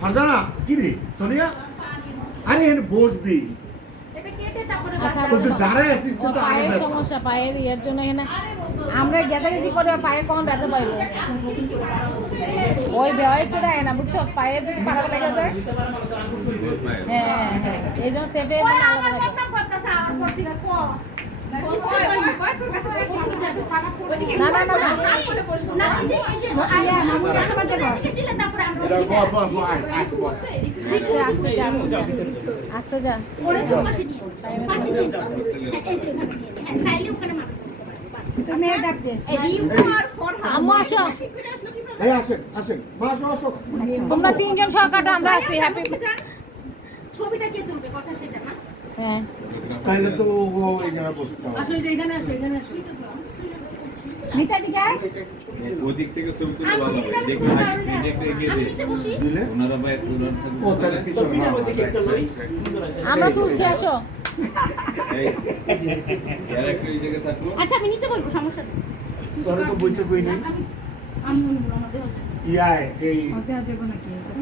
ফারজানা কি রে সোনিয়া আরে এখানে বসবি সমস্যা পায়ের ইয়ের জন্য এখানে আমরা গেছি করে পায়ে কখন ব্যথা পাইবো ওই ভয় চলে আয় না বুঝছ পায়ে যদি পাড়া লেগে যায় হ্যাঁ হ্যাঁ এই জন্য সেফে না না না তোমরা তিনজন সরকার আমরা আছি হ্যাপি ছবিটা কে তুলবে কথা সেটা না হ্যাঁ তাহলে তো ওই জায়গায় বসতে হবে। আসলে এখানে আসো এখানে আসো। নিতা থেকে ছবি তুলে দেখে আমরা তুলছি আসো। আচ্ছা আমি নিচে বলব সমস্যা তোরা তো বইতে কই নাই। আমি বলব আমাদের ইয়ায় এই হতে হবে নাকি?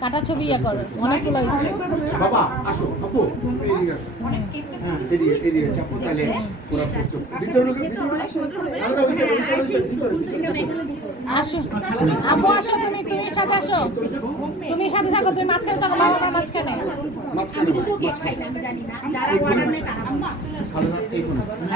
কাটা ছবি ইয়ে করো অনেক তোলা হয়েছে। বাবা আসো আপু এদিকে আসো। হ্যাঁ এদিকে এদিকে চাপো তাহলে ভিতরে ঢুকে ভিতরে আসো। আম্মু আসো তুমি তুমি সাথে আসো। তুমি সাথে থাকো তুমি মাঝখানে থাকো বাবা আমার মাঝখানে। মাঝখানে বসো, কেক খাই না আমি জানি না যারা অর্ডার নেয় তারা